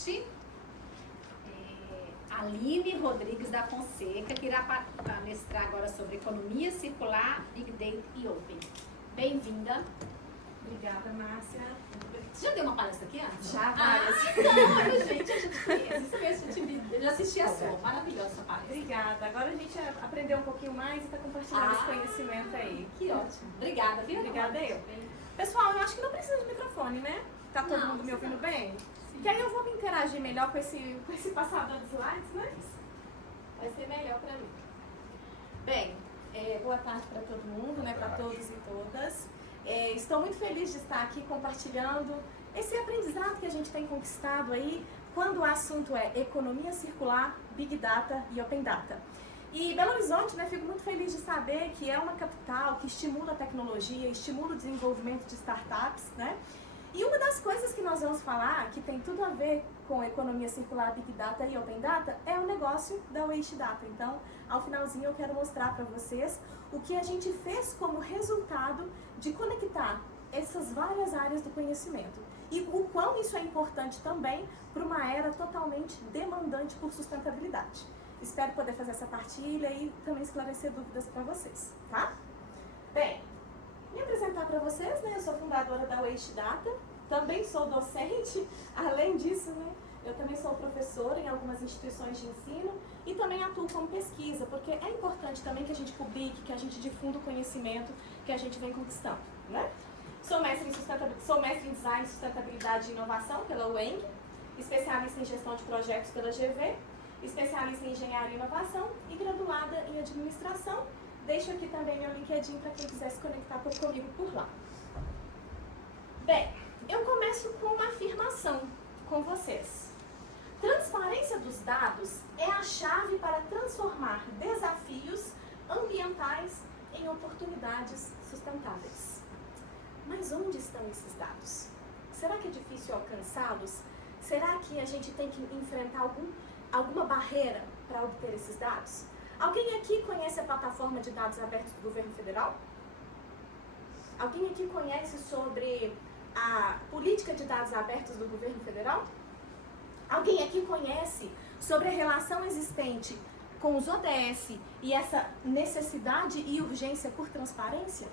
convite Aline Rodrigues da Fonseca, que irá palestrar agora sobre economia circular, Big Data e Open. Bem-vinda. Obrigada, Márcia. Você já deu uma palestra aqui antes? Já, várias. Não, gente, a gente conhece. Isso mesmo, eu já assisti a sua. Maravilhosa essa palestra. Obrigada. Agora a gente aprendeu um pouquinho mais e está compartilhando esse conhecimento aí. Que ótimo. Obrigada, viu? Obrigada eu. Pessoal, eu acho que não precisa de microfone, né? Tá todo mundo me ouvindo bem? Sim. E aí eu vou me interagir melhor com esse passador de slides, né? Vai ser melhor para mim. Bem, boa tarde para todo mundo, né? Para todos e todas. Estou muito feliz de estar aqui compartilhando esse aprendizado que a gente tem conquistado aí quando o assunto é economia circular, Big Data e Open Data. E Belo Horizonte, né, fico muito feliz de saber que é uma capital que estimula a tecnologia, estimula o desenvolvimento de startups, né? E uma das coisas que nós vamos falar, que tem tudo a ver com economia circular, Big Data e Open Data, é o negócio da Waste Data. Então, ao finalzinho eu quero mostrar para vocês o que a gente fez como resultado de conectar essas várias áreas do conhecimento. E o quão isso é importante também para uma era totalmente demandante por sustentabilidade. Espero poder fazer essa partilha e também esclarecer dúvidas para vocês, tá? Bem, me apresentar para vocês, né? Eu sou fundadora da Waste Data, também sou docente, além disso, né? Eu também sou professora em algumas instituições de ensino e também atuo como pesquisa, porque é importante também que a gente publique, que a gente difunda o conhecimento que a gente vem conquistando, né? Sou mestre em Design, Sustentabilidade e Inovação pela UENG, especialista em Gestão de Projetos pela GV, especialista em Engenharia e Inovação e graduada em Administração. Deixo aqui também meu LinkedIn para quem quiser se conectar comigo por lá. Bem, eu começo com uma afirmação com vocês. Transparência dos dados é a chave para transformar desafios ambientais em oportunidades sustentáveis. Mas onde estão esses dados? Será que é difícil alcançá-los? Será que a gente tem que enfrentar alguma barreira para obter esses dados? Alguém aqui conhece a plataforma de dados abertos do governo federal? Alguém aqui conhece sobre a política de dados abertos do governo federal? Alguém aqui conhece sobre a relação existente com os ODS e essa necessidade e urgência por transparência?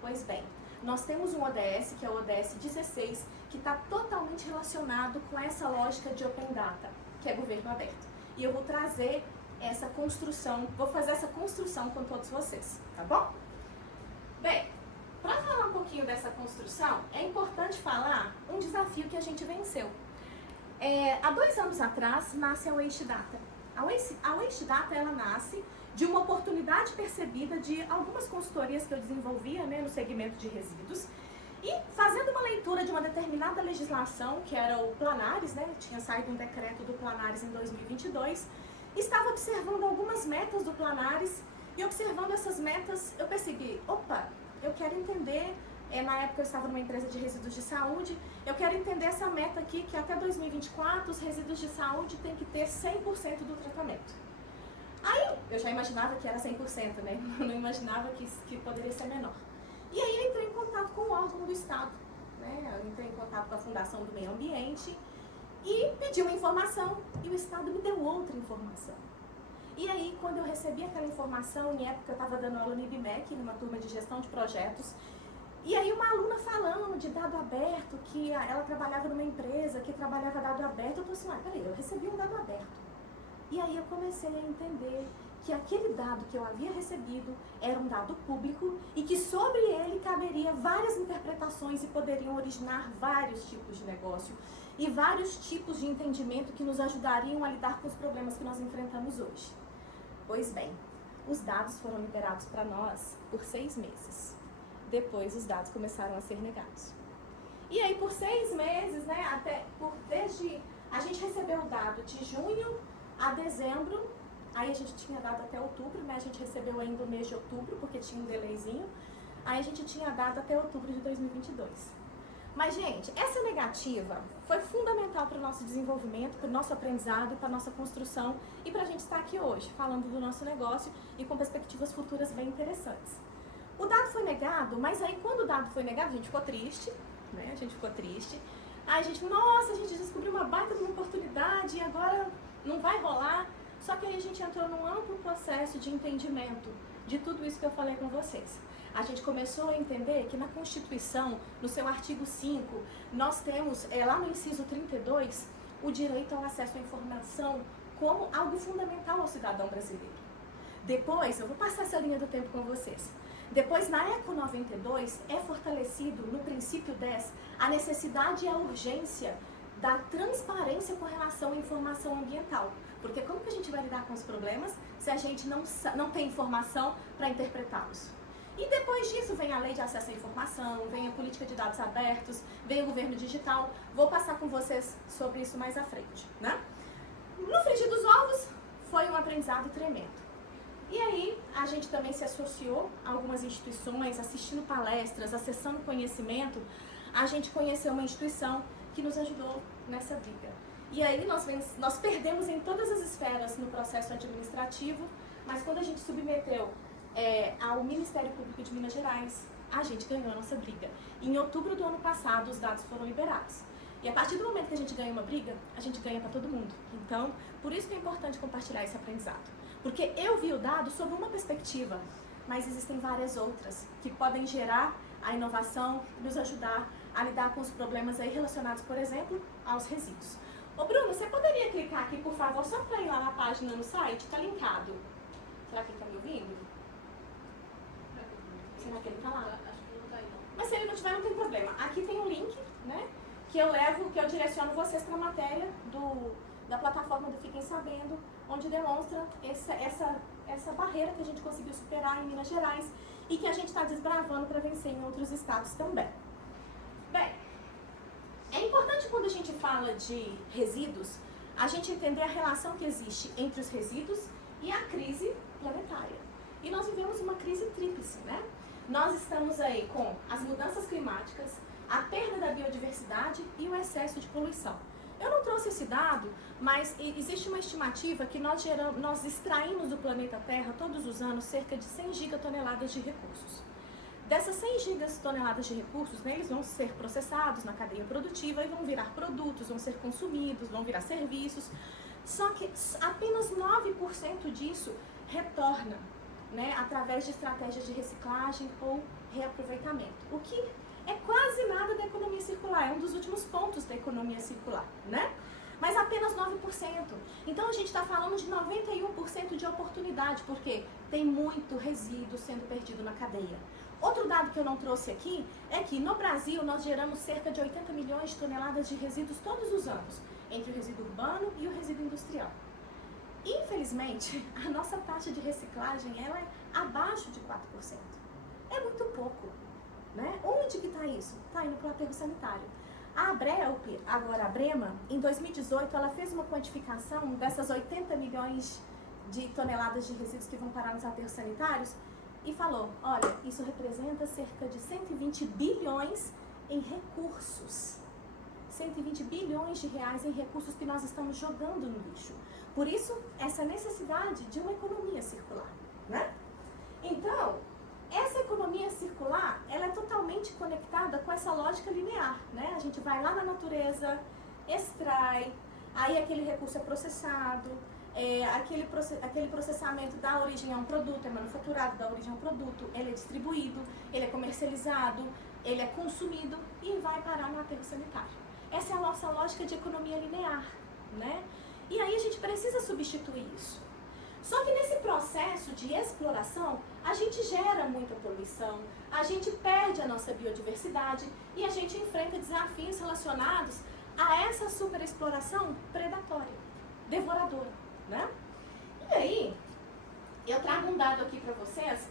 Pois bem, nós temos um ODS, que é o ODS 16, que está totalmente relacionado com essa lógica de Open Data, que é governo aberto. E eu vou trazer essa construção, vou fazer essa construção com todos vocês, tá bom? Bem, para falar um pouquinho dessa construção, é importante falar um desafio que a gente venceu. Há 2 anos atrás, nasce a Waste Data. A Waste Data, ela nasce de uma oportunidade percebida de algumas consultorias que eu desenvolvia, né, no segmento de resíduos, e fazendo uma leitura de uma determinada legislação, que era o Planares, né, tinha saído um decreto do Planares em 2022, estava observando algumas metas do Planares, e observando essas metas, eu percebi, opa, eu quero entender, na época eu estava numa empresa de resíduos de saúde, eu quero entender essa meta aqui, que até 2024 os resíduos de saúde têm que ter 100% do tratamento. Aí, eu já imaginava que era 100%, né? Eu não imaginava que poderia ser menor. E aí eu entrei em contato com o órgão do Estado, né? Eu entrei em contato com a Fundação do Meio Ambiente e pedi uma informação e o Estado me deu outra informação. E aí, quando eu recebi aquela informação, em época eu estava dando aula no IBMEC, numa turma de gestão de projetos, e aí uma aluna falando de dado aberto, que ela trabalhava numa empresa que trabalhava dado aberto, eu tô assim, peraí, eu recebi um dado aberto. E aí eu comecei a entender que aquele dado que eu havia recebido era um dado público e que sobre ele caberia várias interpretações e poderiam originar vários tipos de negócio e vários tipos de entendimento que nos ajudariam a lidar com os problemas que nós enfrentamos hoje. Pois bem, os dados foram liberados para nós por 6 meses. Depois os dados começaram a ser negados. E aí por 6 meses, né, a gente recebeu o dado de junho a dezembro, aí a gente tinha dado até outubro, né, a gente recebeu ainda o mês de outubro, porque tinha um delayzinho, aí a gente tinha dado até outubro de 2022. Mas, gente, essa negativa foi fundamental para o nosso desenvolvimento, para o nosso aprendizado, para a nossa construção e para a gente estar aqui hoje, falando do nosso negócio e com perspectivas futuras bem interessantes. O dado foi negado, mas aí quando o dado foi negado, a gente ficou triste, né? A gente ficou triste. Aí a gente, nossa, a gente descobriu uma baita de uma oportunidade e agora não vai rolar. Só que aí a gente entrou num amplo processo de entendimento de tudo isso que eu falei com vocês. A gente começou a entender que na Constituição, no seu artigo 5, nós temos, lá no inciso 32, o direito ao acesso à informação como algo fundamental ao cidadão brasileiro. Depois, eu vou passar essa linha do tempo com vocês. Depois, na ECO 92, é fortalecido no princípio 10 a necessidade e a urgência da transparência com relação à informação ambiental. Porque como que a gente vai lidar com os problemas se a gente não tem informação para interpretá-los? E depois disso vem a lei de acesso à informação, vem a política de dados abertos, vem o governo digital. Vou passar com vocês sobre isso mais à frente, né? No frigir dos ovos foi um aprendizado tremendo. E aí a gente também se associou a algumas instituições, assistindo palestras, acessando conhecimento. A gente conheceu uma instituição que nos ajudou nessa briga. E aí nós perdemos em todas as esferas no processo administrativo, mas quando a gente submeteu ao Ministério Público de Minas Gerais, a gente ganhou a nossa briga. Em outubro do ano passado, os dados foram liberados. E a partir do momento que a gente ganha uma briga, a gente ganha para todo mundo. Então, por isso que é importante compartilhar esse aprendizado. Porque eu vi o dado sob uma perspectiva, mas existem várias outras que podem gerar a inovação, nos ajudar a lidar com os problemas aí relacionados, por exemplo, aos resíduos. Ô Bruno, você poderia clicar aqui, por favor, só para ir lá na página no site? Está linkado. Será que ele está me ouvindo? Será que ele está lá? Acho que não tá aí, não. Mas se ele não tiver, não tem problema. Aqui tem um link, né? Que eu direciono vocês para a matéria da plataforma do Fiquem Sabendo, onde demonstra essa barreira que a gente conseguiu superar em Minas Gerais e que a gente está desbravando para vencer em outros estados também. Bem, é importante quando a gente fala de resíduos, a gente entender a relação que existe entre os resíduos e a crise planetária. E nós vivemos uma crise tríplice, né? Nós estamos aí com as mudanças climáticas, a perda da biodiversidade e o excesso de poluição. Eu não trouxe esse dado, mas existe uma estimativa que nós extraímos do planeta Terra todos os anos cerca de 100 gigatoneladas de recursos. Dessas 100 gigatoneladas de recursos, né, eles vão ser processados na cadeia produtiva e vão virar produtos, vão ser consumidos, vão virar serviços. Só que apenas 9% disso retorna, né, através de estratégias de reciclagem ou reaproveitamento. O que é quase nada da economia circular, é um dos últimos pontos da economia circular, né? Mas apenas 9%. Então a gente está falando de 91% de oportunidade, porque tem muito resíduo sendo perdido na cadeia. Outro dado que eu não trouxe aqui é que no Brasil nós geramos cerca de 80 milhões de toneladas de resíduos todos os anos, entre o resíduo urbano e o resíduo industrial. Infelizmente, a nossa taxa de reciclagem ela é abaixo de 4%. É muito pouco. Né? Onde que está isso? Está indo para o aterro sanitário. A Brema, em 2018, ela fez uma quantificação dessas 80 milhões de toneladas de resíduos que vão parar nos aterros sanitários e falou, olha, isso representa cerca de 120 bilhões em recursos. 120 bilhões de reais em recursos que nós estamos jogando no lixo. Por isso, essa necessidade de uma economia circular, né? Então, essa economia circular, ela é totalmente conectada com essa lógica linear, né? A gente vai lá na natureza, extrai, aí aquele recurso é processado, aquele processamento dá origem a um produto, é manufaturado, dá origem a um produto, ele é distribuído, ele é comercializado, ele é consumido e vai parar no aterro sanitário. Essa é a nossa lógica de economia linear, né? E aí a gente precisa substituir isso. Só que nesse processo de exploração, a gente gera muita poluição, a gente perde a nossa biodiversidade e a gente enfrenta desafios relacionados a essa superexploração predatória, devoradora, né? E aí, eu trago um dado aqui para vocês,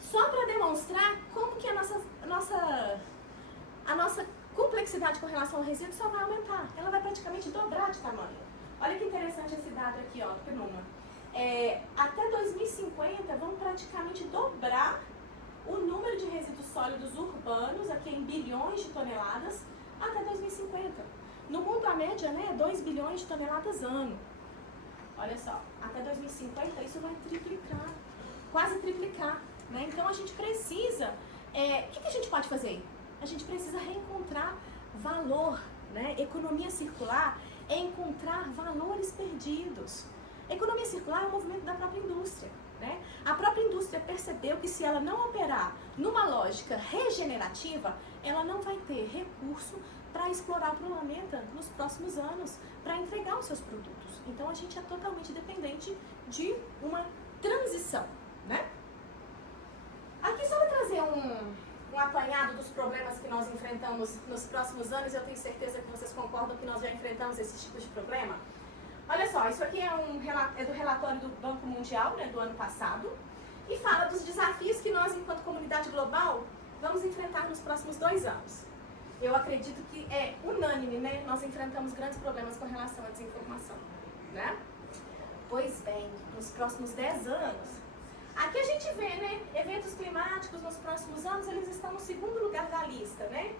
só para demonstrar como que a nossa complexidade com relação ao resíduo só vai aumentar. Ela vai praticamente dobrar de tamanho. Olha que interessante esse dado aqui, ó, do PNUMA. Até 2050 vão praticamente dobrar o número de resíduos sólidos urbanos, aqui em bilhões de toneladas, até 2050. No mundo a média, né, é 2 bilhões de toneladas ano. Olha só, até 2050 isso vai triplicar, quase triplicar, né? Então a gente precisa, o que a gente pode fazer? A gente precisa reencontrar valor né? Economia circular é encontrar valores perdidos. Economia circular é um movimento da própria indústria, né? A própria indústria percebeu que se ela não operar numa lógica regenerativa, ela não vai ter recurso para explorar o planeta nos próximos anos, para entregar os seus produtos. Então a gente é totalmente dependente de uma transição, né? Aqui só vou trazer um apanhado dos problemas que nós enfrentamos nos próximos anos. Eu tenho certeza que vocês concordam que nós já enfrentamos esse tipo de problema. Olha só, isso aqui é do relatório do Banco Mundial, né, do ano passado, e fala dos desafios que nós, enquanto comunidade global, vamos enfrentar nos próximos 2 anos. Eu acredito que é unânime, né? Nós enfrentamos grandes problemas com relação à desinformação, né? Pois bem, nos próximos 10 anos, aqui a gente vê, né? Eventos climáticos nos próximos anos, eles estão no 2º lugar da lista, né?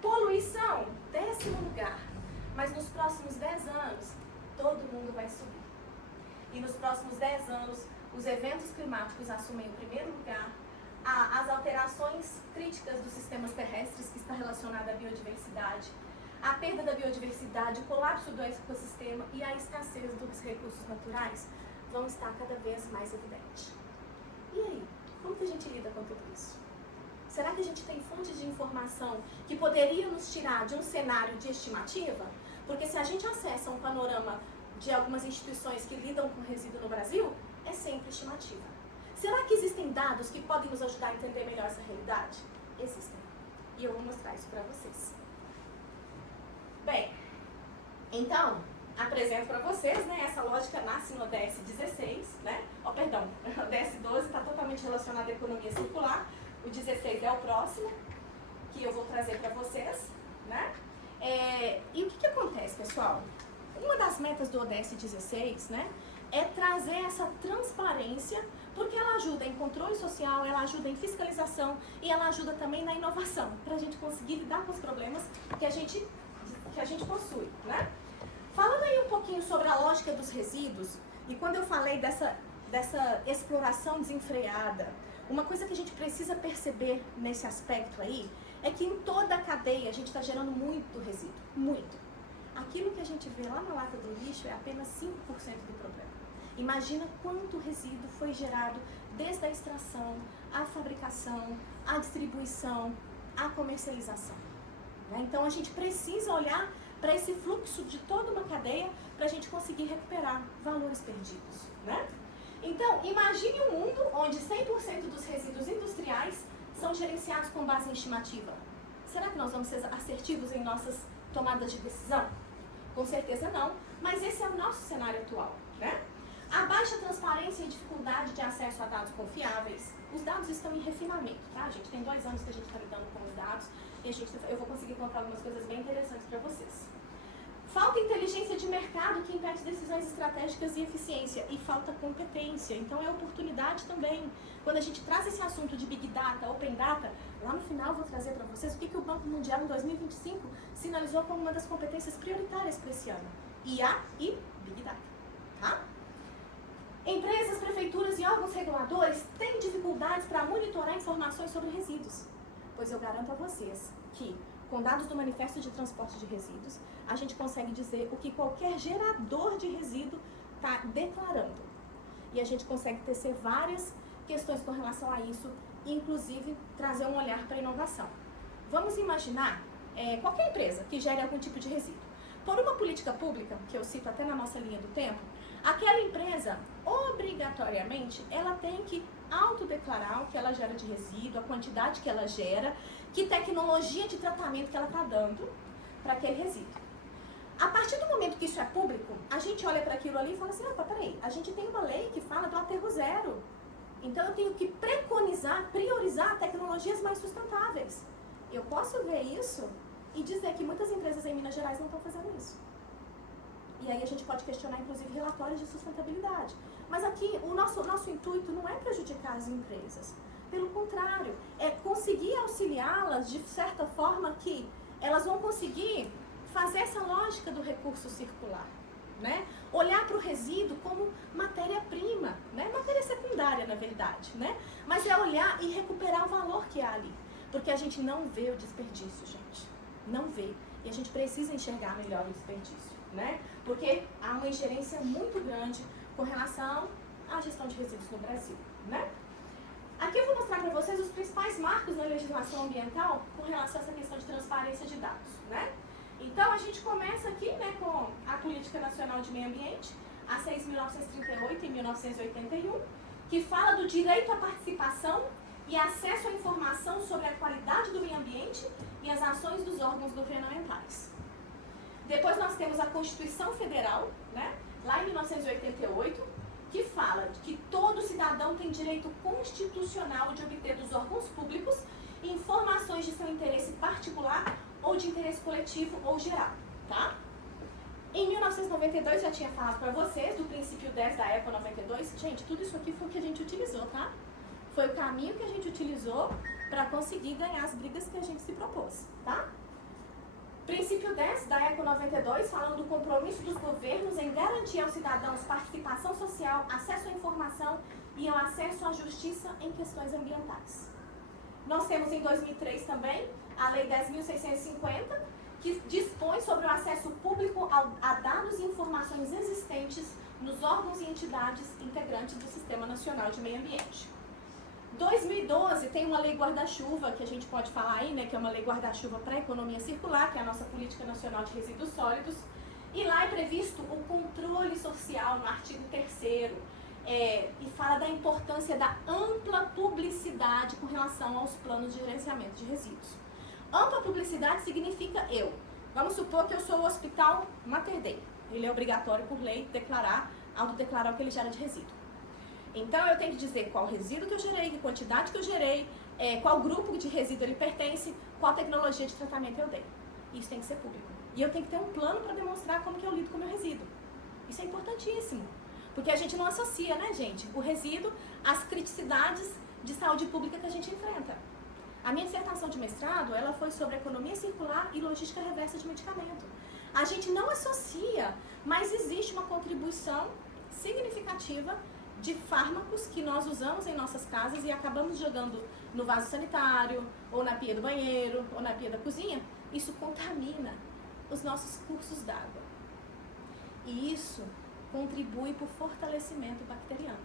Poluição, 10º lugar. Mas nos próximos 10 anos, todo mundo vai subir. E nos próximos 10 anos, os eventos climáticos assumem o 1º lugar. As alterações críticas dos sistemas terrestres, que está relacionada à biodiversidade, a perda da biodiversidade, o colapso do ecossistema e a escassez dos recursos naturais vão estar cada vez mais evidentes. E aí, como que a gente lida com tudo isso? Será que a gente tem fontes de informação que poderiam nos tirar de um cenário de estimativa? Porque se a gente acessa um panorama de algumas instituições que lidam com resíduo no Brasil, é sempre estimativa. Será que existem dados que podem nos ajudar a entender melhor essa realidade? Existem. E eu vou mostrar isso para vocês. Bem, então, apresento para vocês, né? Essa lógica nasce no ODS 16, né? Oh, perdão, o ODS 12 está totalmente relacionado à economia circular. O 16 é o próximo, que eu vou trazer para vocês, né? E o que acontece, pessoal? Uma das metas do ODS 16, né, é trazer essa transparência, porque ela ajuda em controle social, ela ajuda em fiscalização e ela ajuda também na inovação, para a gente conseguir lidar com os problemas que a gente possui, né? Falando aí um pouquinho sobre a lógica dos resíduos, e quando eu falei dessa exploração desenfreada, uma coisa que a gente precisa perceber nesse aspecto aí, é que em toda a cadeia a gente está gerando muito resíduo, muito. Aquilo que a gente vê lá na lata do lixo é apenas 5% do problema. Imagina quanto resíduo foi gerado desde a extração, a fabricação, a distribuição, a comercialização. Né? Então a gente precisa olhar para esse fluxo de toda uma cadeia para a gente conseguir recuperar valores perdidos. Né? Então, imagine um mundo onde 100% dos resíduos industriais são gerenciados com base em estimativa. Será que nós vamos ser assertivos em nossas tomadas de decisão? Com certeza não, mas esse é o nosso cenário atual, né? A baixa transparência e dificuldade de acesso a dados confiáveis. Os dados estão em refinamento, tá? A gente tem 2 anos que a gente está lidando com os dados e eu vou conseguir contar algumas coisas bem interessantes para vocês. Falta inteligência de mercado que impede decisões estratégicas e eficiência. E falta competência. Então é oportunidade também. Quando a gente traz esse assunto de Big Data, Open Data, lá no final eu vou trazer para vocês o que o Banco Mundial em 2025 sinalizou como uma das competências prioritárias para esse ano. IA e Big Data. Tá? Empresas, prefeituras e órgãos reguladores têm dificuldades para monitorar informações sobre resíduos. Pois eu garanto a vocês que, com dados do Manifesto de Transporte de Resíduos, a gente consegue dizer o que qualquer gerador de resíduo está declarando. E a gente consegue tecer várias questões com relação a isso, inclusive trazer um olhar para a inovação. Vamos imaginar qualquer empresa que gere algum tipo de resíduo. Por uma política pública, que eu cito até na nossa linha do tempo, aquela empresa, obrigatoriamente, ela tem que autodeclarar o que ela gera de resíduo, a quantidade que ela gera, que tecnologia de tratamento que ela está dando para aquele resíduo. A partir do momento que isso é público, a gente olha para aquilo ali e fala assim, opa, peraí, a gente tem uma lei que fala do aterro zero. Então eu tenho que preconizar, priorizar tecnologias mais sustentáveis. Eu posso ver isso e dizer que muitas empresas em Minas Gerais não estão fazendo isso. E aí a gente pode questionar, inclusive, relatórios de sustentabilidade. Mas aqui, o nosso intuito não é prejudicar as empresas. Pelo contrário, é conseguir auxiliá-las de certa forma que elas vão conseguir fazer essa lógica do recurso circular. Né? Olhar para o resíduo como matéria-prima, né? Matéria secundária, na verdade. Né? Mas é olhar e recuperar o valor que há ali. Porque a gente não vê o desperdício, gente. Não vê. E a gente precisa enxergar melhor o desperdício, né? Porque há uma ingerência muito grande com relação à gestão de resíduos no Brasil, né? Aqui eu vou mostrar para vocês os principais marcos na legislação ambiental com relação a essa questão de transparência de dados, né? Então, a gente começa aqui, né, com a Política Nacional de Meio Ambiente, a 6.938 e 1981, que fala do direito à participação e acesso à informação sobre a qualidade do meio ambiente e as ações dos órgãos governamentais. Depois nós temos a Constituição Federal, né, lá em 1988, que fala que todo cidadão tem direito constitucional de obter dos órgãos públicos informações de seu interesse particular ou de interesse coletivo ou geral, tá? Em 1992, já tinha falado para vocês do princípio 10 da ECO 92. Gente, tudo isso aqui foi o que a gente utilizou, tá? Foi o caminho que a gente utilizou para conseguir ganhar as brigas que a gente se propôs, tá? Princípio 10 da ECO 92, falando do compromisso dos governos em garantir aos cidadãos participação social, acesso à informação e ao acesso à justiça em questões ambientais. Nós temos em 2003 também a Lei 10.650, que dispõe sobre o acesso público a dados e informações existentes nos órgãos e entidades integrantes do Sistema Nacional de Meio Ambiente. 2012 tem uma lei guarda-chuva, que a gente pode falar aí, né, que é uma lei guarda-chuva para a economia circular, que é a nossa Política Nacional de Resíduos Sólidos, e lá é previsto o controle social no artigo 3º, e fala da importância da ampla publicidade com relação aos planos de gerenciamento de resíduos. Ampla publicidade significa vamos supor que eu sou o Hospital Mater Dei. Ele é obrigatório por lei autodeclarar o que ele gera de resíduo. Então eu tenho que dizer qual resíduo que eu gerei, que quantidade que eu gerei, qual grupo de resíduo ele pertence, qual tecnologia de tratamento eu dei. Isso tem que ser público. E eu tenho que ter um plano para demonstrar como que eu lido com o meu resíduo. Isso é importantíssimo. Porque a gente não associa, né, gente, o resíduo às criticidades de saúde pública que a gente enfrenta. A minha dissertação de mestrado, ela foi sobre economia circular e logística reversa de medicamento. A gente não associa, mas existe uma contribuição significativa de fármacos que nós usamos em nossas casas e acabamos jogando no vaso sanitário, ou na pia do banheiro, ou na pia da cozinha. Isso contamina os nossos cursos d'água. E isso contribui para o fortalecimento bacteriano,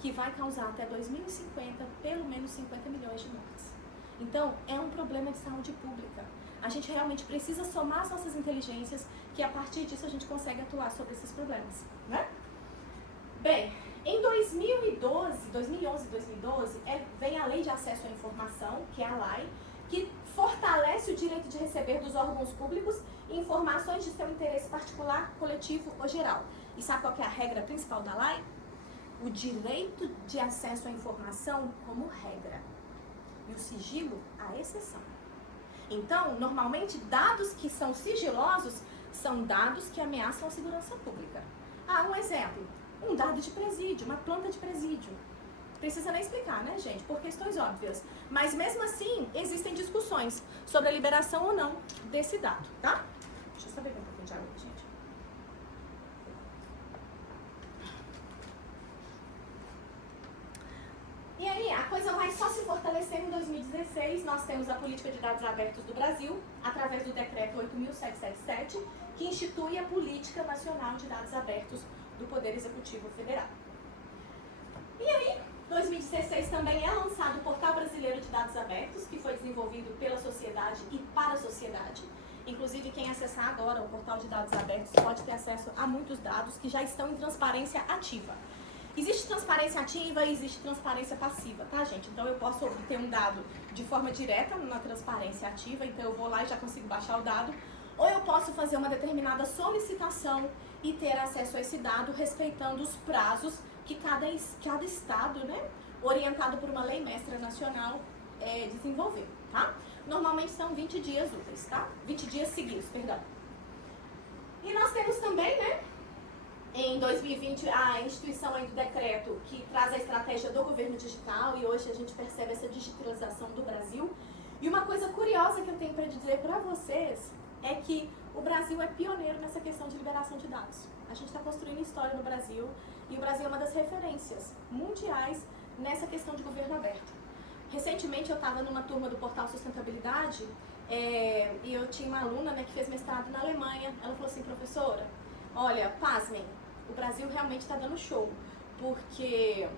que vai causar até 2050 pelo menos 50 milhões de mortes. Então, é um problema de saúde pública. A gente realmente precisa somar as nossas inteligências, que a partir disso a gente consegue atuar sobre esses problemas, né? Bem, em 2011 e 2012, vem a Lei de Acesso à Informação, que é a LAI, que fortalece o direito de receber dos órgãos públicos informações de seu interesse particular, coletivo ou geral. E sabe qual que é a regra principal da LAI? O direito de acesso à informação como regra. E o sigilo, a exceção. Então, normalmente, dados que são sigilosos são dados que ameaçam a segurança pública. Um exemplo. Um dado de presídio, uma planta de presídio. Precisa nem explicar, né, gente? Por questões óbvias. Mas, mesmo assim, existem discussões sobre a liberação ou não desse dado, tá? Deixa eu só beber um pouquinho de água, gente. E aí, a coisa vai só se fortalecendo em 2016. Nós temos a Política de Dados Abertos do Brasil, através do Decreto 8.777, que institui a Política Nacional de Dados Abertos do Poder Executivo Federal. E aí, 2016 também é lançado o Portal Brasileiro de Dados Abertos, que foi desenvolvido pela sociedade e para a sociedade. Inclusive, quem acessar agora o Portal de Dados Abertos pode ter acesso a muitos dados que já estão em transparência ativa. Existe transparência ativa e existe transparência passiva, tá, gente? Então, eu posso obter um dado de forma direta na transparência ativa, então eu vou lá e já consigo baixar o dado, ou eu posso fazer uma determinada solicitação e ter acesso a esse dado respeitando os prazos que cada estado, né, orientado por uma lei mestra nacional, desenvolveu, tá? Normalmente são 20 dias úteis, tá? 20 dias seguidos, perdão. E nós temos também, né, em 2020, a instituição aí do decreto que traz a estratégia do governo digital, e hoje a gente percebe essa digitalização do Brasil. E uma coisa curiosa que eu tenho para dizer para vocês é que o Brasil é pioneiro nessa questão de liberação de dados. A gente está construindo história no Brasil e o Brasil é uma das referências mundiais nessa questão de governo aberto. Recentemente eu estava numa turma do Portal Sustentabilidade E eu tinha uma aluna, né, que fez mestrado na Alemanha. Ela falou assim, professora, olha, pasmem, o Brasil realmente está dando show, porque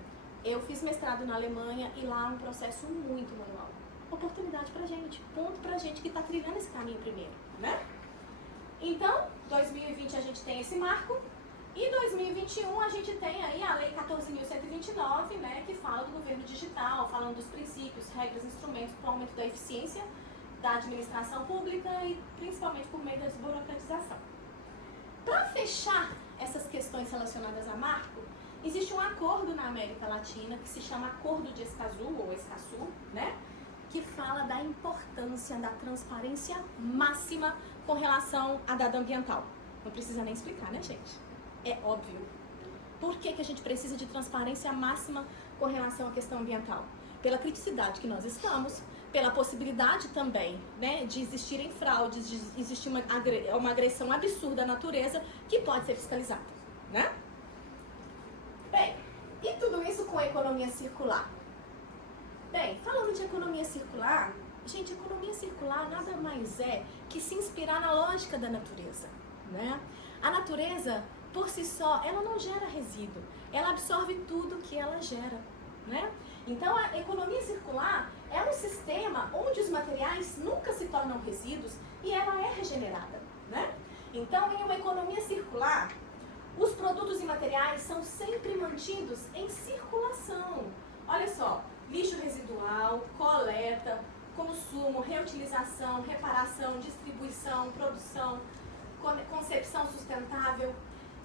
eu fiz mestrado na Alemanha e lá é um processo muito manual. Oportunidade pra gente, ponto pra gente que está trilhando esse caminho primeiro, né? Então, 2020 a gente tem esse marco, e 2021 a gente tem aí a Lei 14.129, né, que fala do governo digital, falando dos princípios, regras, instrumentos para o aumento da eficiência da administração pública e principalmente por meio da desburocratização. Para fechar essas questões relacionadas a marco, existe um acordo na América Latina que se chama Acordo de Escazú, ou Escazú, né, que fala da importância da transparência máxima com relação a dado ambiental. Não precisa nem explicar, né, gente? É óbvio. Por que a gente precisa de transparência máxima com relação à questão ambiental? Pela criticidade que nós estamos, pela possibilidade também, né, de existirem fraudes, de existir uma agressão absurda à natureza que pode ser fiscalizada, né? Bem, e tudo isso com a economia circular? Bem, falando de economia circular, gente, economia circular nada mais é que se inspirar na lógica da natureza, né? A natureza, por si só, ela não gera resíduo, ela absorve tudo que ela gera, né? Então, a economia circular é um sistema onde os materiais nunca se tornam resíduos e ela é regenerada, né? Então, em uma economia circular, os produtos e materiais são sempre mantidos em circulação. Olha só, lixo residual, coleta, consumo, reutilização, reparação, distribuição, produção, concepção sustentável.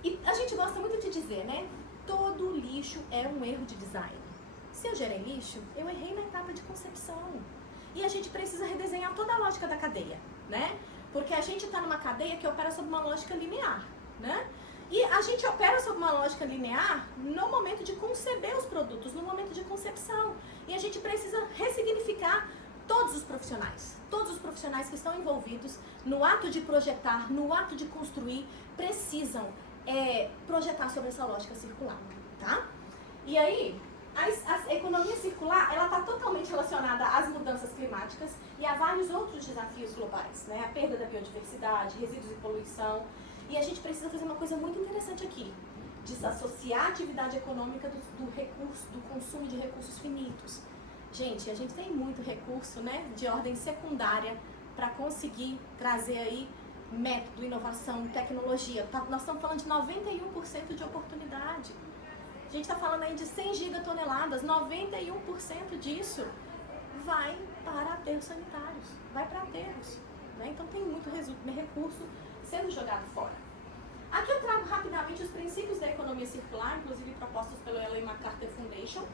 E a gente gosta muito de dizer, né? Todo lixo é um erro de design. Se eu gerei lixo, eu errei na etapa de concepção. E a gente precisa redesenhar toda a lógica da cadeia, né? Porque a gente está numa cadeia que opera sob uma lógica linear, né? E a gente opera sob uma lógica linear no momento de conceber os produtos, no momento de concepção. E a gente precisa ressignificar todos os profissionais que estão envolvidos no ato de projetar, no ato de construir, precisam projetar sobre essa lógica circular, tá? E aí, a economia circular, ela está totalmente relacionada às mudanças climáticas e a vários outros desafios globais, né? A perda da biodiversidade, resíduos e poluição. E a gente precisa fazer uma coisa muito interessante aqui, desassociar a atividade econômica do consumo de recursos finitos. Gente, a gente tem muito recurso, né, de ordem secundária para conseguir trazer aí método, inovação, tecnologia. Nós estamos falando de 91% de oportunidade. A gente está falando aí de 100 gigatoneladas, 91% disso vai para aterros sanitários, vai para aterros, né? Então tem muito recurso sendo jogado fora. Aqui eu trago rapidamente os princípios da economia circular, inclusive propostos pelo Ellen MacArthur Foundation.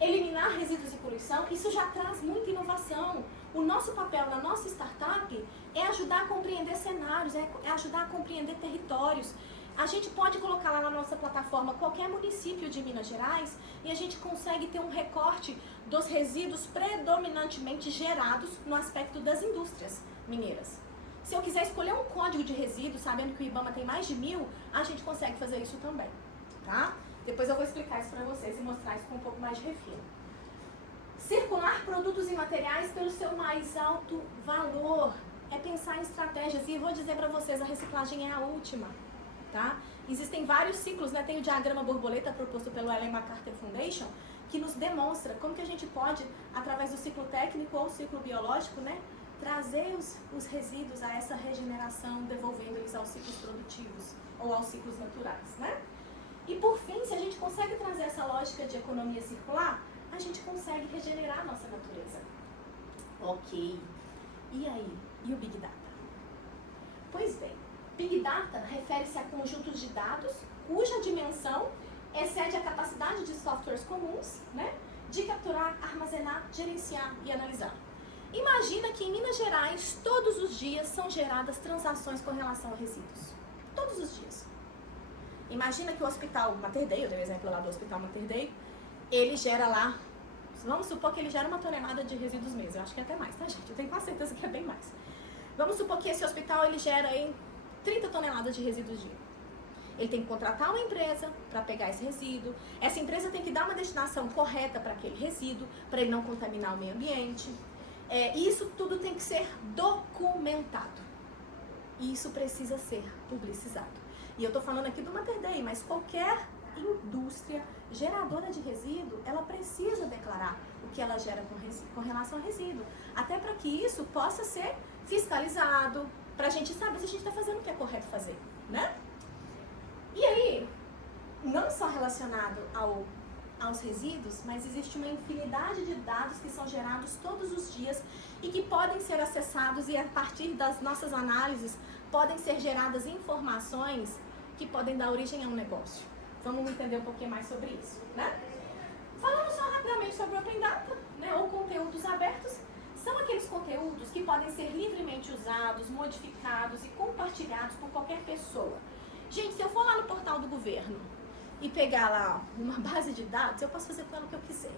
Eliminar resíduos e poluição, isso já traz muita inovação. O nosso papel na nossa startup é ajudar a compreender cenários, é ajudar a compreender territórios. A gente pode colocar lá na nossa plataforma qualquer município de Minas Gerais e a gente consegue ter um recorte dos resíduos predominantemente gerados no aspecto das indústrias mineiras. Se eu quiser escolher um código de resíduo, sabendo que o IBAMA tem mais de 1000, a gente consegue fazer isso também, tá? Depois eu vou explicar isso para vocês e mostrar isso com um pouco mais de refino. Circular produtos e materiais pelo seu mais alto valor. É pensar em estratégias. E eu vou dizer para vocês, a reciclagem é a última, tá? Existem vários ciclos, né? Tem o diagrama borboleta proposto pelo Ellen MacArthur Foundation, que nos demonstra como que a gente pode, através do ciclo técnico ou ciclo biológico, né, trazer os resíduos a essa regeneração, devolvendo eles aos ciclos produtivos ou aos ciclos naturais, né? E por fim, se a gente consegue trazer essa lógica de economia circular, a gente consegue regenerar a nossa natureza. Ok. E aí? E o Big Data? Pois bem, Big Data refere-se a conjuntos de dados cuja dimensão excede a capacidade de softwares comuns, né, de capturar, armazenar, gerenciar e analisar. Imagina que em Minas Gerais, todos os dias são geradas transações com relação a resíduos. Todos os dias. Imagina que o Hospital Mater Dei, eu dei o exemplo lá do Hospital Mater Dei, ele gera lá, vamos supor que ele gera 1 tonelada de resíduos mês, eu acho que é até mais, tá, gente? Eu tenho quase certeza que é bem mais. Vamos supor que esse hospital ele gera aí 30 toneladas de resíduos dia. Ele tem que contratar uma empresa para pegar esse resíduo, essa empresa tem que dar uma destinação correta para aquele resíduo, para ele não contaminar o meio ambiente. Isso tudo tem que ser documentado. E isso precisa ser publicizado. E eu estou falando aqui do Mater Dei, mas qualquer indústria geradora de resíduo, ela precisa declarar o que ela gera com relação a resíduo. Até para que isso possa ser fiscalizado, para a gente saber se a gente está fazendo o que é correto fazer, né? E aí, não só relacionado aos resíduos, mas existe uma infinidade de dados que são gerados todos os dias e que podem ser acessados, e a partir das nossas análises podem ser geradas informações que podem dar origem a um negócio. Vamos entender um pouquinho mais sobre isso, né? Falando só rapidamente sobre o Open Data, né, ou conteúdos abertos, são aqueles conteúdos que podem ser livremente usados, modificados e compartilhados por qualquer pessoa. Gente, se eu for lá no portal do governo e pegar lá uma base de dados, eu posso fazer com ela o que eu quiser.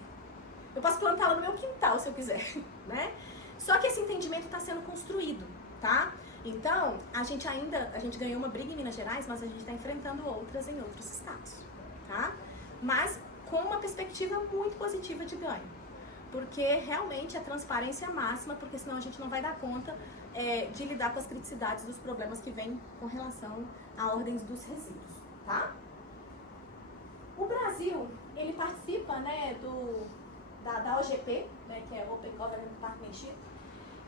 Eu posso plantá-la no meu quintal, se eu quiser, né? Só que esse entendimento está sendo construído, tá? Então, a gente ganhou uma briga em Minas Gerais, mas a gente está enfrentando outras em outros estados, tá? Mas com uma perspectiva muito positiva de ganho. Porque realmente a transparência máxima, porque senão a gente não vai dar conta de lidar com as criticidades dos problemas que vêm com relação a ordens dos resíduos, tá? O Brasil, ele participa, né, da OGP, né, que é Open Government Partnership,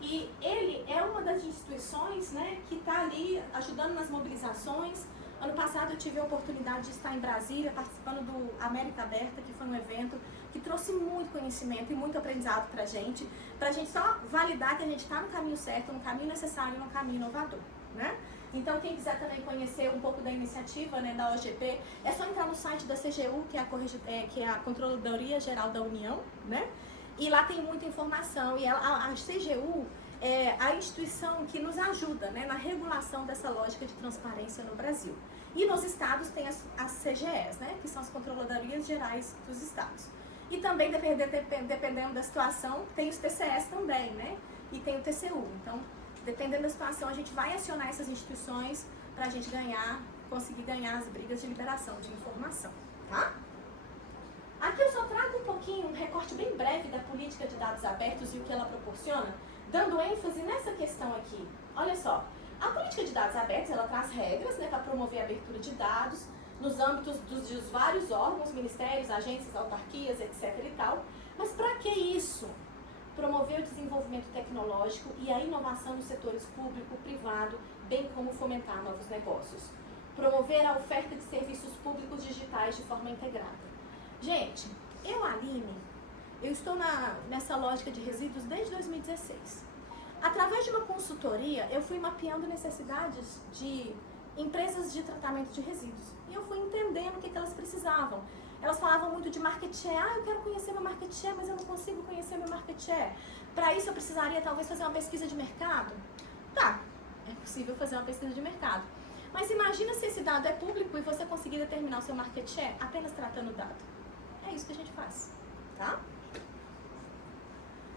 e ele é uma das instituições, né, que está ali ajudando nas mobilizações. Ano passado eu tive a oportunidade de estar em Brasília participando do América Aberta, que foi um evento que trouxe muito conhecimento e muito aprendizado pra gente só validar que a gente está no caminho certo, no caminho necessário, no caminho inovador, né? Então, quem quiser também conhecer um pouco da iniciativa, né, da OGP, é só entrar no site da CGU, que é a Controladoria Geral da União, né? E lá tem muita informação. E a CGU é a instituição que nos ajuda, né, na regulação dessa lógica de transparência no Brasil. E nos estados tem as CGEs, né, que são as Controladorias Gerais dos Estados. E também, dependendo da situação, tem os TCS também, né? E tem o TCU. Então, dependendo da situação, a gente vai acionar essas instituições para a gente conseguir ganhar as brigas de liberação de informação, tá? Aqui eu só trago um pouquinho, um recorte bem breve da política de dados abertos e o que ela proporciona, dando ênfase nessa questão aqui. Olha só, a política de dados abertos, ela traz regras, né, para promover a abertura de dados nos âmbitos dos vários órgãos, ministérios, agências, autarquias, etc. e tal. Mas para que isso? Promover o desenvolvimento tecnológico e a inovação nos setores público, privado, bem como fomentar novos negócios. Promover a oferta de serviços públicos digitais de forma integrada. Gente, Aline, eu estou nessa lógica de resíduos desde 2016. Através de uma consultoria, eu fui mapeando necessidades de empresas de tratamento de resíduos. E eu fui entendendo o que elas precisavam. Elas falavam muito de market share. Eu quero conhecer meu market share, mas eu não consigo conhecer meu market share. Para isso, eu precisaria talvez fazer uma pesquisa de mercado? Tá, é possível fazer uma pesquisa de mercado. Mas imagina se esse dado é público e você conseguir determinar o seu market share apenas tratando o dado. É isso que a gente faz, tá?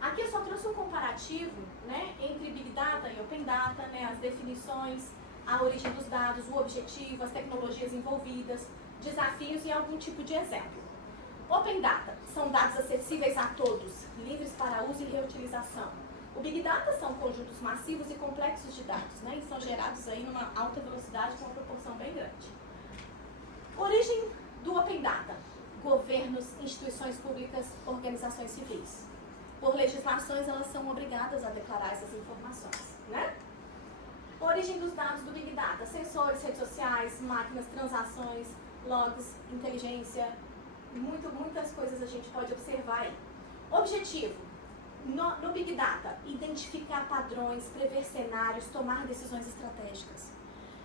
Aqui eu só trouxe um comparativo, né, entre Big Data e Open Data, né, as definições, a origem dos dados, o objetivo, as tecnologias envolvidas, desafios e algum tipo de exemplo. Open Data são dados acessíveis a todos, livres para uso e reutilização. O Big Data são conjuntos massivos e complexos de dados, né, e são gerados aí numa alta velocidade com uma proporção bem grande. Origem do Open Data: governos, instituições públicas, organizações civis. Por legislações, elas são obrigadas a declarar essas informações, né? Origem dos dados do Big Data: sensores, redes sociais, máquinas, transações, logs, inteligência, muitas coisas a gente pode observar aí. Objetivo: no Big Data, identificar padrões, prever cenários, tomar decisões estratégicas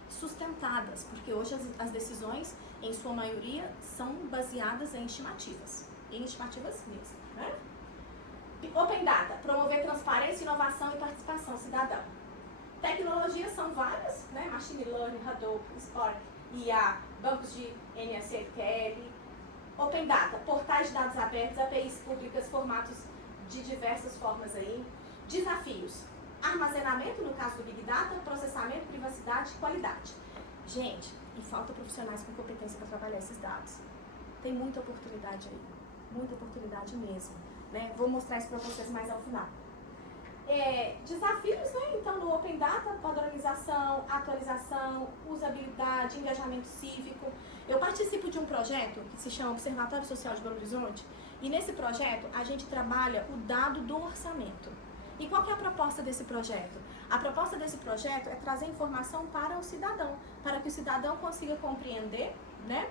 sustentadas, porque hoje as decisões, em sua maioria, são baseadas em estimativas mesmo, né? Open Data: promover transparência, inovação e participação cidadã. Tecnologias são várias, né? Machine Learning, Hadoop, Spark, IA, bancos de NSQL. Open Data: portais de dados abertos, APIs públicas, formatos de diversas formas aí. Desafios: armazenamento, no caso do Big Data, processamento, privacidade e qualidade. Gente, e falta profissionais com competência para trabalhar esses dados. Tem muita oportunidade aí, muita oportunidade mesmo, né? Vou mostrar isso para vocês mais ao final. Desafios, né? Então, no Open Data, padronização, atualização, usabilidade, engajamento cívico. Eu participo de um projeto que se chama Observatório Social de Belo Horizonte, e nesse projeto a gente trabalha o dado do orçamento. E qual que é a proposta desse projeto? A proposta desse projeto é trazer informação para o cidadão, para que o cidadão consiga compreender, né,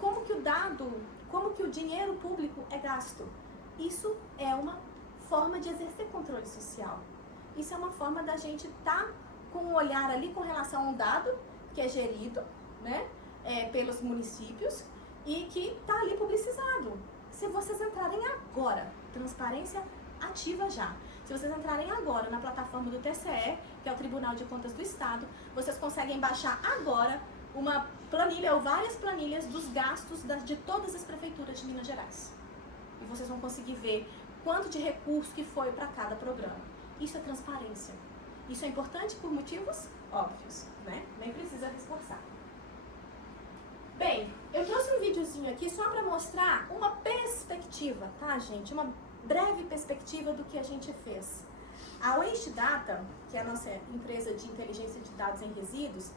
como que o dinheiro público é gasto. Isso é uma forma de exercer controle social. Isso é uma forma da gente estar com um olhar ali com relação a um dado que é gerido, né, pelos municípios e que está ali publicizado. Se vocês entrarem agora, transparência ativa já. Se vocês entrarem agora na plataforma do TCE, que é o Tribunal de Contas do Estado, vocês conseguem baixar agora uma planilha ou várias planilhas dos gastos de todas as prefeituras de Minas Gerais. E vocês vão conseguir ver quanto de recurso que foi para cada programa. Isso é transparência. Isso é importante por motivos óbvios, né? Nem precisa reforçar. Bem, eu trouxe um videozinho aqui só para mostrar uma perspectiva, tá, gente? Uma breve perspectiva do que a gente fez. A Waste Data, que é a nossa empresa de inteligência de dados em resíduos,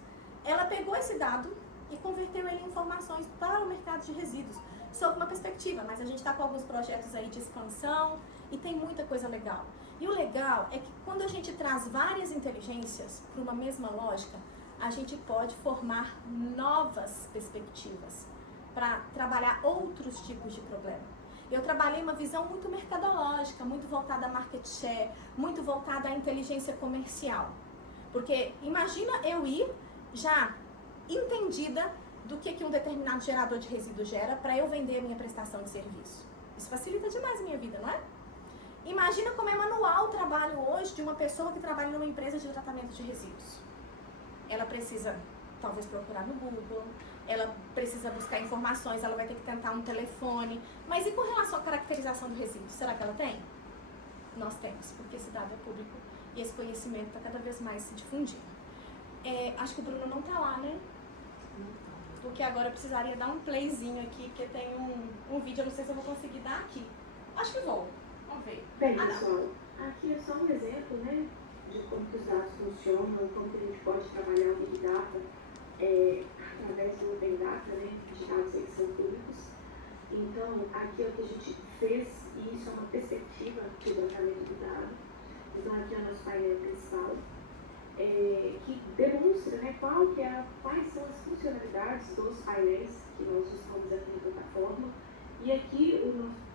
ela pegou esse dado e converteu ele em informações para o mercado de resíduos, sob uma perspectiva, mas a gente está com alguns projetos aí de expansão e tem muita coisa legal. E o legal é que quando a gente traz várias inteligências para uma mesma lógica, a gente pode formar novas perspectivas para trabalhar outros tipos de problema. Eu trabalhei uma visão muito mercadológica, muito voltada a market share, muito voltada à inteligência comercial. Porque imagina eu ir já entendida do que um determinado gerador de resíduo gera para eu vender a minha prestação de serviço. Isso facilita demais a minha vida, não é? Imagina como é manual o trabalho hoje de uma pessoa que trabalha numa empresa de tratamento de resíduos. Ela precisa, talvez, procurar no Google, ela precisa buscar informações, ela vai ter que tentar um telefone. Mas e com relação à caracterização do resíduo? Será que ela tem? Nós temos, porque esse dado é público e esse conhecimento está cada vez mais se difundindo. Acho que o Bruno não está lá, né? Porque agora eu precisaria dar um playzinho aqui, porque tem um vídeo, eu não sei se eu vou conseguir dar aqui. Acho que vou. Vamos ver. Bem, pessoal, aqui é só um exemplo, né, de como que os dados funcionam, como que a gente pode trabalhar o Big Data através do Open Data, né, de dados que são públicos. Então, aqui é o que a gente fez, e isso é uma perspectiva de tratamento do dado. Então, aqui é o nosso painel principal, que demonstra, né, quais são as funcionalidades dos painéis que nós dispomos aqui na plataforma. E aqui o nosso...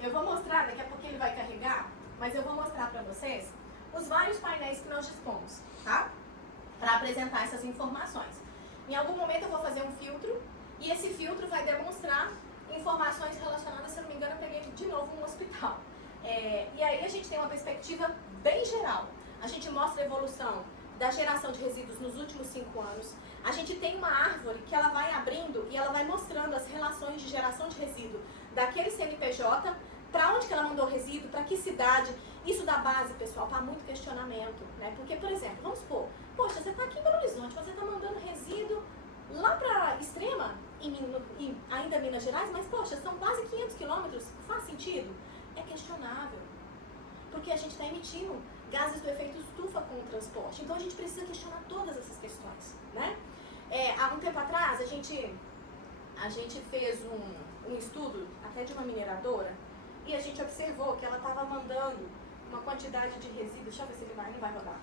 Eu vou mostrar, daqui a pouquinho ele vai carregar, mas eu vou mostrar para vocês os vários painéis que nós dispomos, tá? Para apresentar essas informações. Em algum momento eu vou fazer um filtro e esse filtro vai demonstrar informações relacionadas, se eu não me engano, eu peguei de novo um hospital. E aí a gente tem uma perspectiva bem geral. A gente mostra a evolução da geração de resíduos nos últimos 5 anos. A gente tem uma árvore que ela vai abrindo e ela vai mostrando as relações de geração de resíduo daquele CNPJ, para onde que ela mandou o resíduo, para que cidade. Isso dá base, pessoal, para muito questionamento, né? Porque, por exemplo, vamos supor, poxa, você está aqui em Belo Horizonte, você está mandando resíduo lá para Extrema, ainda Minas Gerais, mas, poxa, são quase 500 quilômetros, faz sentido? É questionável, porque a gente está emitindo gases do efeito estufa com o transporte, então a gente precisa questionar todas essas questões, né? Há um tempo atrás, a gente fez um estudo, até de uma mineradora, e a gente observou que ela estava mandando uma quantidade de resíduos. Deixa eu ver se ele vai rodar.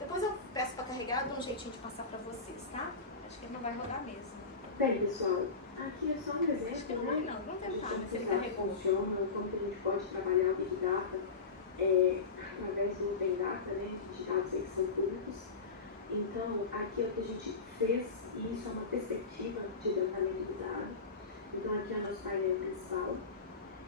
Depois eu peço para carregar, eu dou um jeitinho de passar para vocês, tá? Acho que ele não vai rodar mesmo. Bem, pessoal, aqui é só um exemplo, acho que não vai, não. Vamos tentar, de se ele como carregou. funciona, como que a gente pode trabalhar o Big Data através do Open Data, né, de dados que são públicos. Então, aqui é o que a gente fez, e isso é uma perspectiva de tratamento do dado. Então, aqui é o nosso painel principal,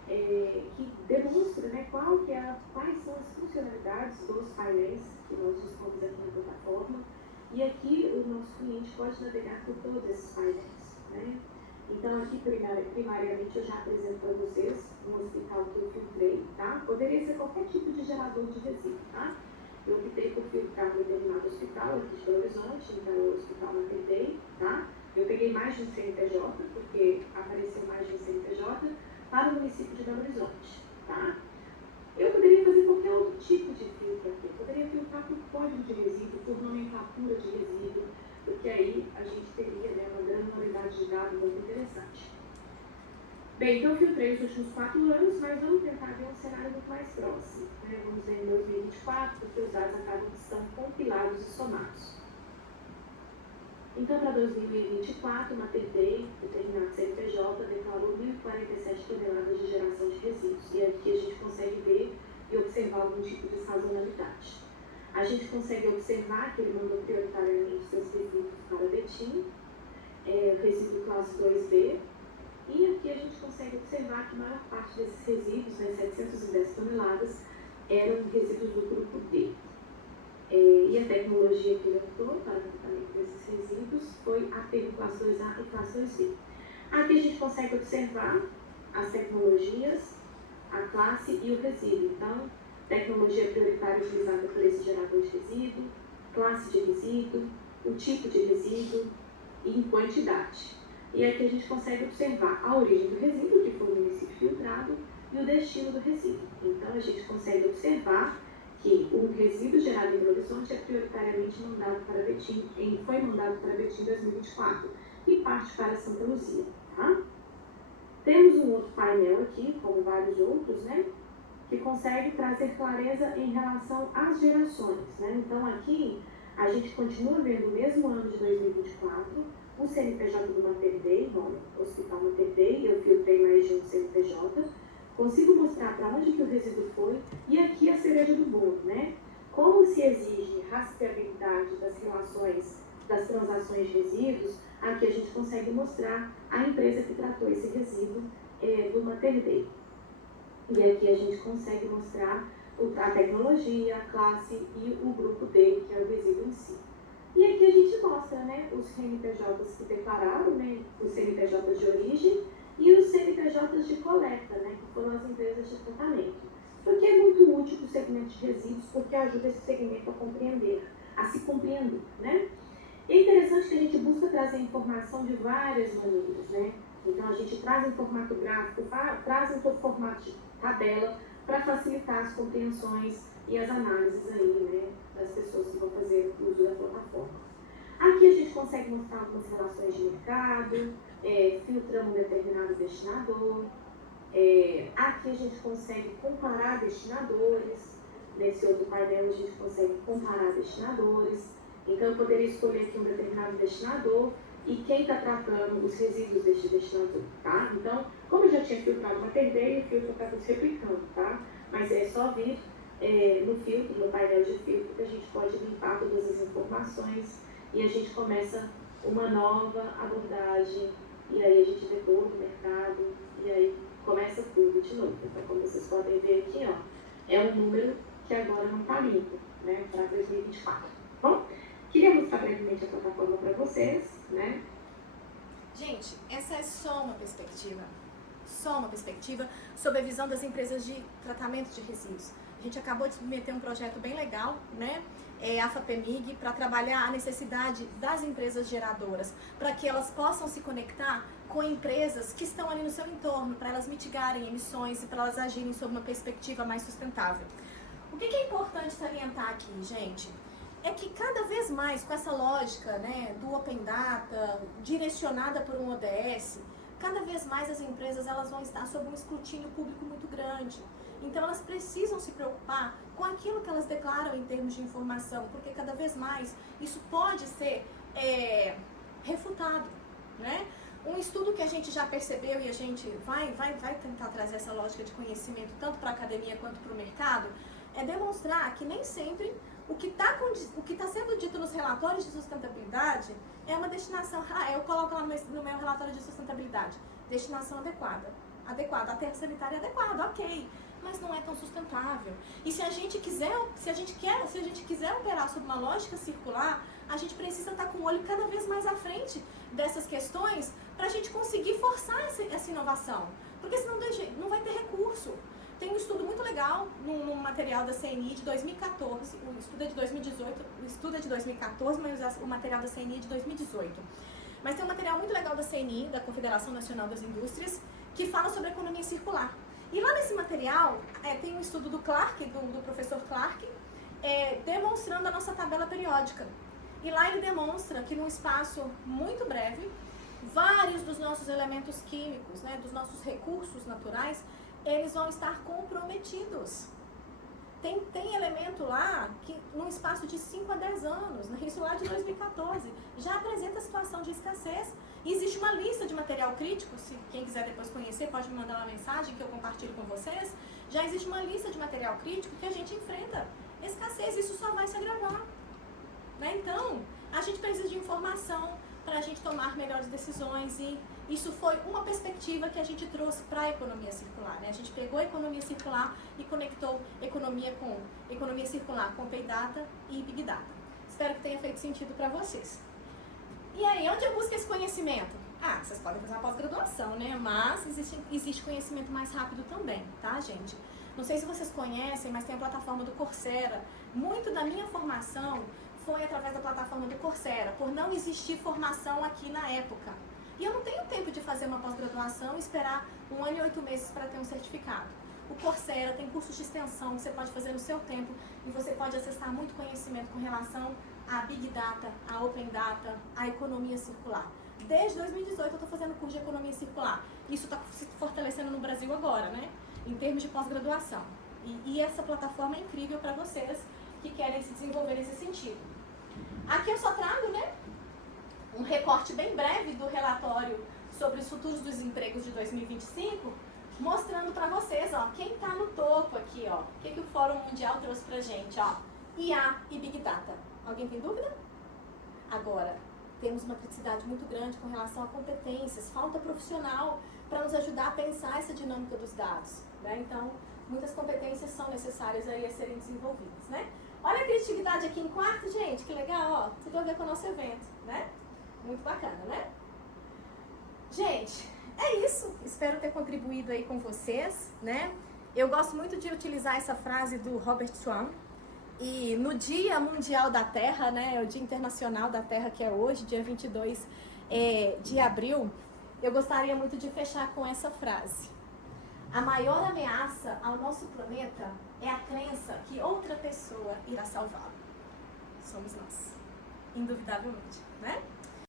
que demonstra, né, quais são as funcionalidades dos painéis que nós dispomos aqui na plataforma. E aqui o nosso cliente pode navegar por todos esses painéis, né? Então, aqui primariamente eu já apresento para vocês um hospital que eu filtrei, tá? Poderia ser qualquer tipo de gerador de resíduo, tá? Eu optei por filtrar um determinado hospital aqui de Belo Horizonte, então é o Hospital Mater Dei, tá? Eu peguei mais de um CNPJ, porque apareceu mais de um CNPJ, para o município de Belo Horizonte, tá? Eu poderia fazer qualquer outro tipo de filtro aqui. Eu poderia filtrar por código de resíduo, por nomenclatura de resíduo, porque aí a gente teria, né, uma granularidade de dados muito interessante. Bem, então eu filtrei os últimos 4 anos, mas vamos tentar ver um cenário muito mais próximo, né? Vamos ver em 2024, porque os dados acabam que são compilados e somados. Então, para 2024, o Mater-Dei, determinado CNPJ, declarou 1.047 toneladas de geração de resíduos. E aqui a gente consegue ver e observar algum tipo de sazonalidade. A gente consegue observar que ele mandou prioritariamente seus resíduos para Betim, resíduo classe 2B, e aqui a gente consegue observar que a maior parte desses resíduos, né, 710 toneladas, eram resíduos do grupo D. E a tecnologia que ele optou para o tratamento desses resíduos foi aterro classe 2A e classe 2B. Aqui a gente consegue observar as tecnologias, a classe e o resíduo. Então, tecnologia prioritária utilizada por esse gerador de resíduo, classe de resíduo, o tipo de resíduo e em quantidade. E aqui a gente consegue observar a origem do resíduo, que foi o município filtrado, e o destino do resíduo. Então, a gente consegue observar que o resíduo gerado em Belo Horizonte é prioritariamente mandado para Betim, foi mandado para Betim em 2024 e parte para Santa Luzia, tá? Temos um outro painel aqui, como vários outros, né, que consegue trazer clareza em relação às gerações, né? Então aqui a gente continua vendo o mesmo ano de 2024, o CNPJ do Mater-Dei, bom, Hospital Mater-Dei, eu filtrei mais de um CNPJ, consigo mostrar para onde que o resíduo foi, e aqui a cereja do bolo, né? Como se exige rastreabilidade das relações, das transações de resíduos, aqui a gente consegue mostrar a empresa que tratou esse resíduo do Mater-Dei. E aqui a gente consegue mostrar a tecnologia, a classe e o grupo D, que é o resíduo em si. E aqui a gente mostra, né, os CNPJs que declararam, né, os CNPJs de origem, e os CNPJs de coleta, né, que foram as empresas de tratamento. Porque é muito útil para o segmento de resíduos, porque ajuda esse segmento a compreender, a se compreender, né? E é interessante que a gente busca trazer informação de várias maneiras, né? Então a gente traz em formato gráfico, traz em formato de tabela, para facilitar as compreensões e as análises aí, né, das pessoas que vão fazer uso da plataforma. Aqui a gente consegue mostrar algumas relações de mercado, filtrando um determinado destinador. Aqui a gente consegue comparar destinadores. Nesse outro painel a gente consegue comparar destinadores. Então eu poderia escolher aqui um determinado destinador e quem está tratando os resíduos deste destinador, tá? Então, como eu já tinha filtrado o Mater-Dei, o filtro está se replicando, tá? Mas é só vir no filtro, no painel de filtro, que a gente pode limpar todas as informações e a gente começa uma nova abordagem, e aí a gente vê todo o mercado, e aí começa tudo de novo. Então, como vocês podem ver aqui, ó, é um número que agora não está limpo, né, para 2024. Bom, queria mostrar brevemente a plataforma para vocês, né? Gente, essa é só uma perspectiva sobre a visão das empresas de tratamento de resíduos. A gente acabou de submeter um projeto bem legal, né? A FAPEMIG, para trabalhar a necessidade das empresas geradoras, para que elas possam se conectar com empresas que estão ali no seu entorno, para elas mitigarem emissões e para elas agirem sob uma perspectiva mais sustentável. O que é importante salientar aqui, gente? É que cada vez mais, com essa lógica, né, do Open Data, direcionada por um ODS, cada vez mais as empresas elas vão estar sob um escrutínio público muito grande. Então elas precisam se preocupar com aquilo que elas declaram em termos de informação, porque cada vez mais isso pode ser refutado, né? Um estudo que a gente já percebeu e a gente vai tentar trazer essa lógica de conhecimento tanto para a academia quanto para o mercado, é demonstrar que nem sempre o que está sendo dito nos relatórios de sustentabilidade é uma destinação. Eu coloco lá no meu relatório de sustentabilidade, destinação adequada, aterro sanitário adequado, ok, mas não é tão sustentável. E se a gente quiser operar sob uma lógica circular, a gente precisa estar com o olho cada vez mais à frente dessas questões para a gente conseguir forçar essa inovação, porque senão não vai ter recurso. Tem um estudo muito legal num material da CNI de 2014, o estudo é de 2018, mas o material da CNI é de 2018, Mas tem um material muito legal da CNI, da Confederação Nacional das Indústrias, que fala sobre a economia circular. E lá nesse material tem um estudo do Clark, do professor Clark, demonstrando a nossa tabela periódica. E lá ele demonstra que num espaço muito breve, vários dos nossos elementos químicos, né, dos nossos recursos naturais, eles vão estar comprometidos. Tem elemento lá que num espaço de 5 a 10 anos, né, isso lá de 2014, já apresenta a situação de escassez. E existe uma lista de material crítico, se quem quiser depois conhecer pode me mandar uma mensagem que eu compartilho com vocês. Já existe uma lista de material crítico que a gente enfrenta escassez, isso só vai se agravar. Né? Então, a gente precisa de informação para a gente tomar melhores decisões e isso foi uma perspectiva que a gente trouxe para a economia circular. Né? A gente pegou a economia circular e conectou economia circular com Big Data e Big Data. Espero que tenha feito sentido para vocês. E aí, onde eu busco esse conhecimento? Vocês podem fazer uma pós-graduação, né? Mas existe conhecimento mais rápido também, tá, gente? Não sei se vocês conhecem, mas tem a plataforma do Coursera. Muito da minha formação foi através da plataforma do Coursera, por não existir formação aqui na época. E eu não tenho tempo de fazer uma pós-graduação e esperar 1 ano e 8 meses para ter um certificado. O Coursera tem cursos de extensão que você pode fazer no seu tempo e você pode acessar muito conhecimento com relação a Big Data, a Open Data, a economia circular. Desde 2018 eu estou fazendo curso de economia circular. Isso está se fortalecendo no Brasil agora, né? Em termos de pós-graduação. E essa plataforma é incrível para vocês que querem se desenvolver nesse sentido. Aqui eu só trago, né, um recorte bem breve do relatório sobre os futuros dos empregos de 2025, mostrando para vocês, ó, quem está no topo aqui, ó. O que o Fórum Mundial trouxe pra gente, ó. IA e Big Data. Alguém tem dúvida? Agora, temos uma criticidade muito grande com relação a competências, falta profissional para nos ajudar a pensar essa dinâmica dos dados, né? Então, muitas competências são necessárias aí a serem desenvolvidas, né? Olha a criatividade aqui em quarto, gente, que legal, ó, tudo a ver com o nosso evento, né? Muito bacana, né? Gente, é isso, espero ter contribuído aí com vocês, né? Eu gosto muito de utilizar essa frase do Robert Swan, e no Dia Mundial da Terra, né, o Dia Internacional da Terra, que é hoje, dia 22 de abril, eu gostaria muito de fechar com essa frase. A maior ameaça ao nosso planeta é a crença que outra pessoa irá salvá-lo. Somos nós, indubitavelmente, né?